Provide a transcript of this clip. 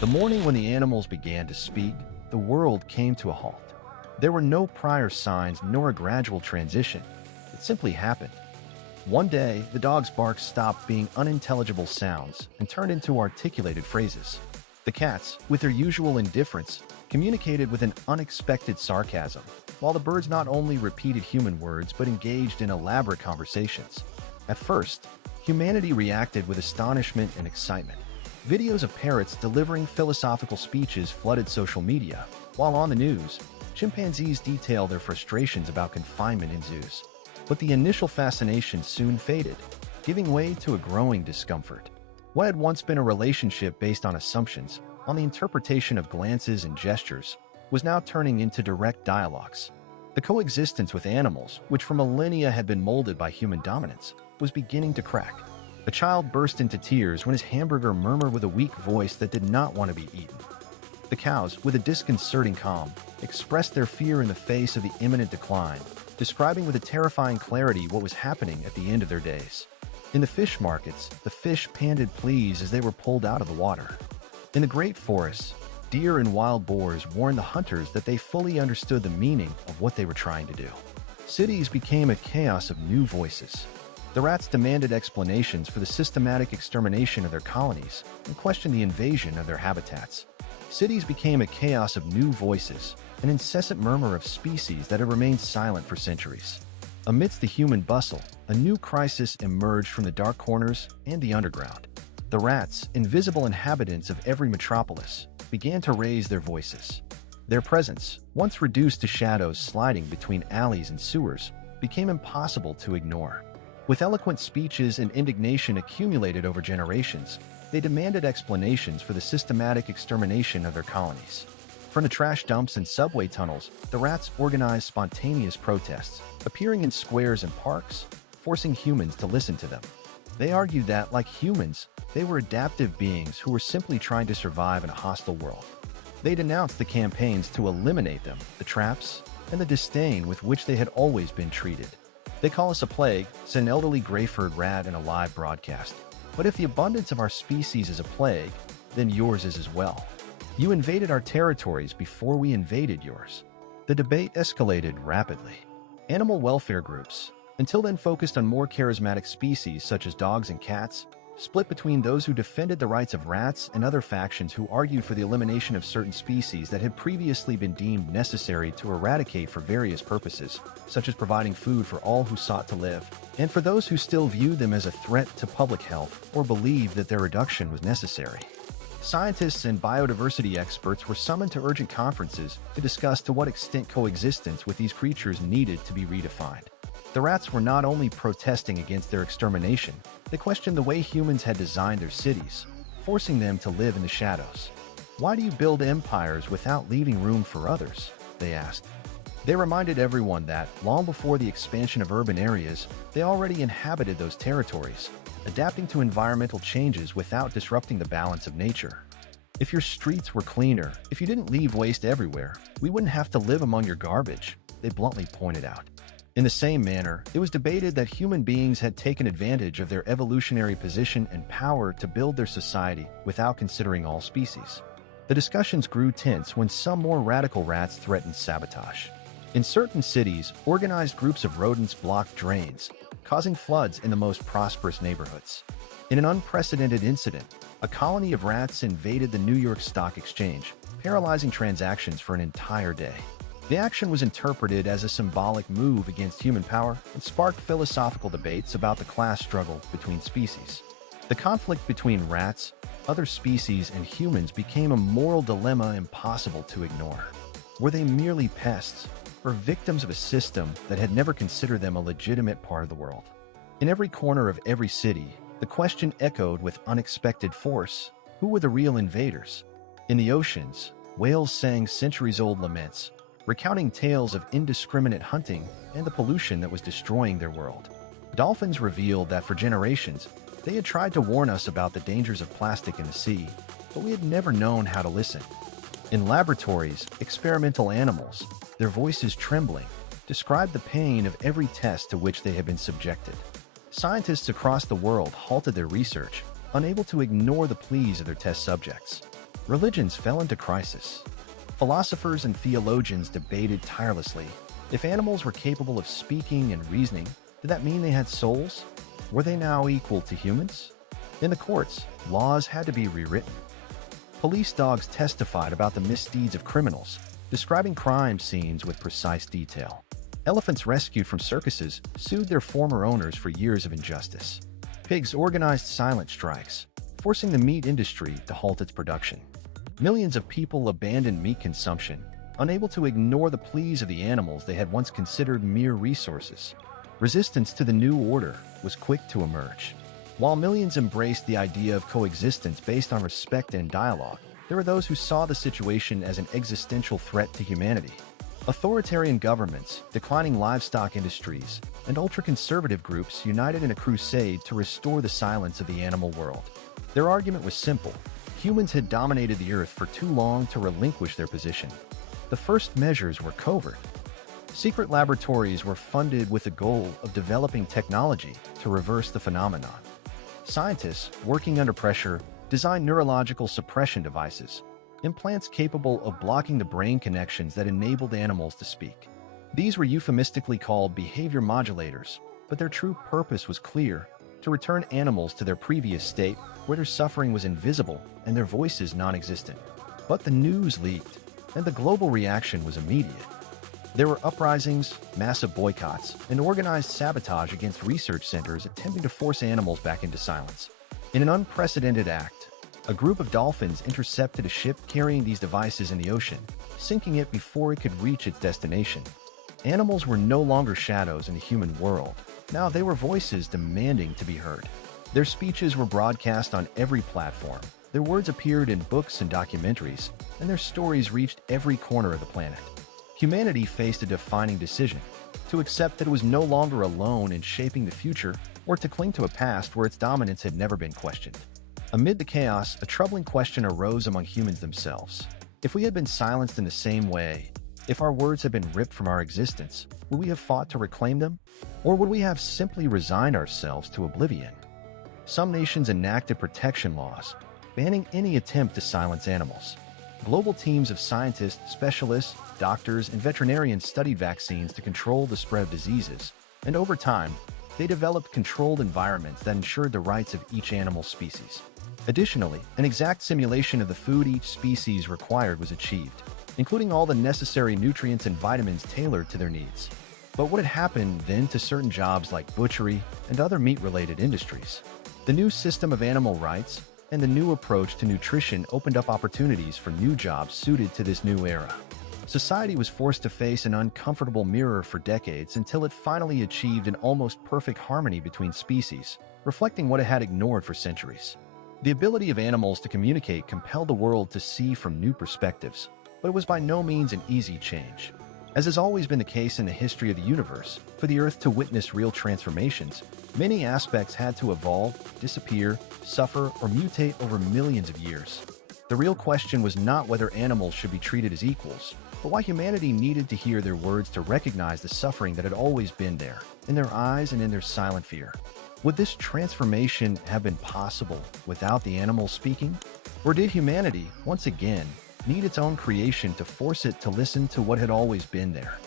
The morning when the animals began to speak, the world came to a halt. There were no prior signs nor a gradual transition. It simply happened. One day, the dog's bark stopped being unintelligible sounds and turned into articulated phrases. The cats, with their usual indifference, communicated with an unexpected sarcasm, while the birds not only repeated human words but engaged in elaborate conversations. At first, humanity reacted with astonishment and excitement. Videos of parrots delivering philosophical speeches flooded social media, while on the news, chimpanzees detailed their frustrations about confinement in zoos. But the initial fascination soon faded, giving way to a growing discomfort. What had once been a relationship based on assumptions, on the interpretation of glances and gestures, was now turning into direct dialogues. The coexistence with animals, which for millennia had been molded by human dominance, was beginning to crack. A child burst into tears when his hamburger murmured with a weak voice that did not want to be eaten. The cows, with a disconcerting calm, expressed their fear in the face of the imminent decline, describing with a terrifying clarity what was happening at the end of their days. In the fish markets, the fish panted pleas as they were pulled out of the water. In the great forests, deer and wild boars warned the hunters that they fully understood the meaning of what they were trying to do. Cities became a chaos of new voices. The rats demanded explanations for the systematic extermination of their colonies and questioned the invasion of their habitats. Cities became a chaos of new voices, an incessant murmur of species that had remained silent for centuries. Amidst the human bustle, a new crisis emerged from the dark corners and the underground. The rats, invisible inhabitants of every metropolis, began to raise their voices. Their presence, once reduced to shadows sliding between alleys and sewers, became impossible to ignore. With eloquent speeches and indignation accumulated over generations, they demanded explanations for the systematic extermination of their colonies. From the trash dumps and subway tunnels, the rats organized spontaneous protests, appearing in squares and parks, forcing humans to listen to them. They argued that, like humans, they were adaptive beings who were simply trying to survive in a hostile world. They denounced the campaigns to eliminate them, the traps, and the disdain with which they had always been treated. "They call us a plague," said an elderly gray-furred rat in a live broadcast. "But if the abundance of our species is a plague, then yours is as well. You invaded our territories before we invaded yours." The debate escalated rapidly. Animal welfare groups, until then focused on more charismatic species such as dogs and cats, split between those who defended the rights of rats and other factions who argued for the elimination of certain species that had previously been deemed necessary to eradicate for various purposes, such as providing food for all who sought to live, and for those who still viewed them as a threat to public health or believed that their reduction was necessary. Scientists and biodiversity experts were summoned to urgent conferences to discuss to what extent coexistence with these creatures needed to be redefined. The rats were not only protesting against their extermination, they questioned the way humans had designed their cities, forcing them to live in the shadows. "Why do you build empires without leaving room for others?" they asked. They reminded everyone that, long before the expansion of urban areas, they already inhabited those territories, adapting to environmental changes without disrupting the balance of nature. "If your streets were cleaner, if you didn't leave waste everywhere, we wouldn't have to live among your garbage," they bluntly pointed out. In the same manner, it was debated that human beings had taken advantage of their evolutionary position and power to build their society without considering all species. The discussions grew tense when some more radical rats threatened sabotage. In certain cities, organized groups of rodents blocked drains, causing floods in the most prosperous neighborhoods. In an unprecedented incident, a colony of rats invaded the New York Stock Exchange, paralyzing transactions for an entire day. The action was interpreted as a symbolic move against human power and sparked philosophical debates about the class struggle between species. The conflict between rats, other species, and humans became a moral dilemma impossible to ignore. Were they merely pests, or victims of a system that had never considered them a legitimate part of the world? In every corner of every city, the question echoed with unexpected force: who were the real invaders? In the oceans, whales sang centuries-old laments, recounting tales of indiscriminate hunting and the pollution that was destroying their world. Dolphins revealed that for generations, they had tried to warn us about the dangers of plastic in the sea, but we had never known how to listen. In laboratories, experimental animals, their voices trembling, described the pain of every test to which they had been subjected. Scientists across the world halted their research, unable to ignore the pleas of their test subjects. Religions fell into crisis. Philosophers and theologians debated tirelessly. If animals were capable of speaking and reasoning, did that mean they had souls? Were they now equal to humans? In the courts, laws had to be rewritten. Police dogs testified about the misdeeds of criminals, describing crime scenes with precise detail. Elephants rescued from circuses sued their former owners for years of injustice. Pigs organized silent strikes, forcing the meat industry to halt its production. Millions of people abandoned meat consumption, unable to ignore the pleas of the animals they had once considered mere resources. Resistance to the new order was quick to emerge. While millions embraced the idea of coexistence based on respect and dialogue, there were those who saw the situation as an existential threat to humanity. Authoritarian governments, declining livestock industries, and ultra-conservative groups united in a crusade to restore the silence of the animal world. Their argument was simple. Humans had dominated the earth for too long to relinquish their position. The first measures were covert. Secret laboratories were funded with the goal of developing technology to reverse the phenomenon. Scientists, working under pressure, designed neurological suppression devices, implants capable of blocking the brain connections that enabled animals to speak. These were euphemistically called behavior modulators, but their true purpose was clear: to return animals to their previous state, where their suffering was invisible and their voices non-existent. But the news leaked, and the global reaction was immediate. There were uprisings, massive boycotts, and organized sabotage against research centers attempting to force animals back into silence. In an unprecedented act, a group of dolphins intercepted a ship carrying these devices in the ocean, sinking it before it could reach its destination. Animals were no longer shadows in the human world. Now they were voices demanding to be heard. Their speeches were broadcast on every platform. Their words appeared in books and documentaries, and their stories reached every corner of the planet. Humanity faced a defining decision: to accept that it was no longer alone in shaping the future, or to cling to a past where its dominance had never been questioned. Amid the chaos, a troubling question arose among humans themselves. If we had been silenced in the same way, if our words had been ripped from our existence, would we have fought to reclaim them? Or would we have simply resigned ourselves to oblivion? Some nations enacted protection laws, banning any attempt to silence animals. Global teams of scientists, specialists, doctors, and veterinarians studied vaccines to control the spread of diseases, and over time, they developed controlled environments that ensured the rights of each animal species. Additionally, an exact simulation of the food each species required was achieved, including all the necessary nutrients and vitamins tailored to their needs. But what had happened then to certain jobs like butchery and other meat-related industries? The new system of animal rights and the new approach to nutrition opened up opportunities for new jobs suited to this new era. Society was forced to face an uncomfortable mirror for decades until it finally achieved an almost perfect harmony between species, reflecting what it had ignored for centuries. The ability of animals to communicate compelled the world to see from new perspectives, but it was by no means an easy change. As has always been the case in the history of the universe, for the Earth to witness real transformations, many aspects had to evolve, disappear, suffer, or mutate over millions of years. The real question was not whether animals should be treated as equals, but why humanity needed to hear their words to recognize the suffering that had always been there, in their eyes and in their silent fear. Would this transformation have been possible without the animals speaking? Or did humanity, once again, need its own creation to force it to listen to what had always been there?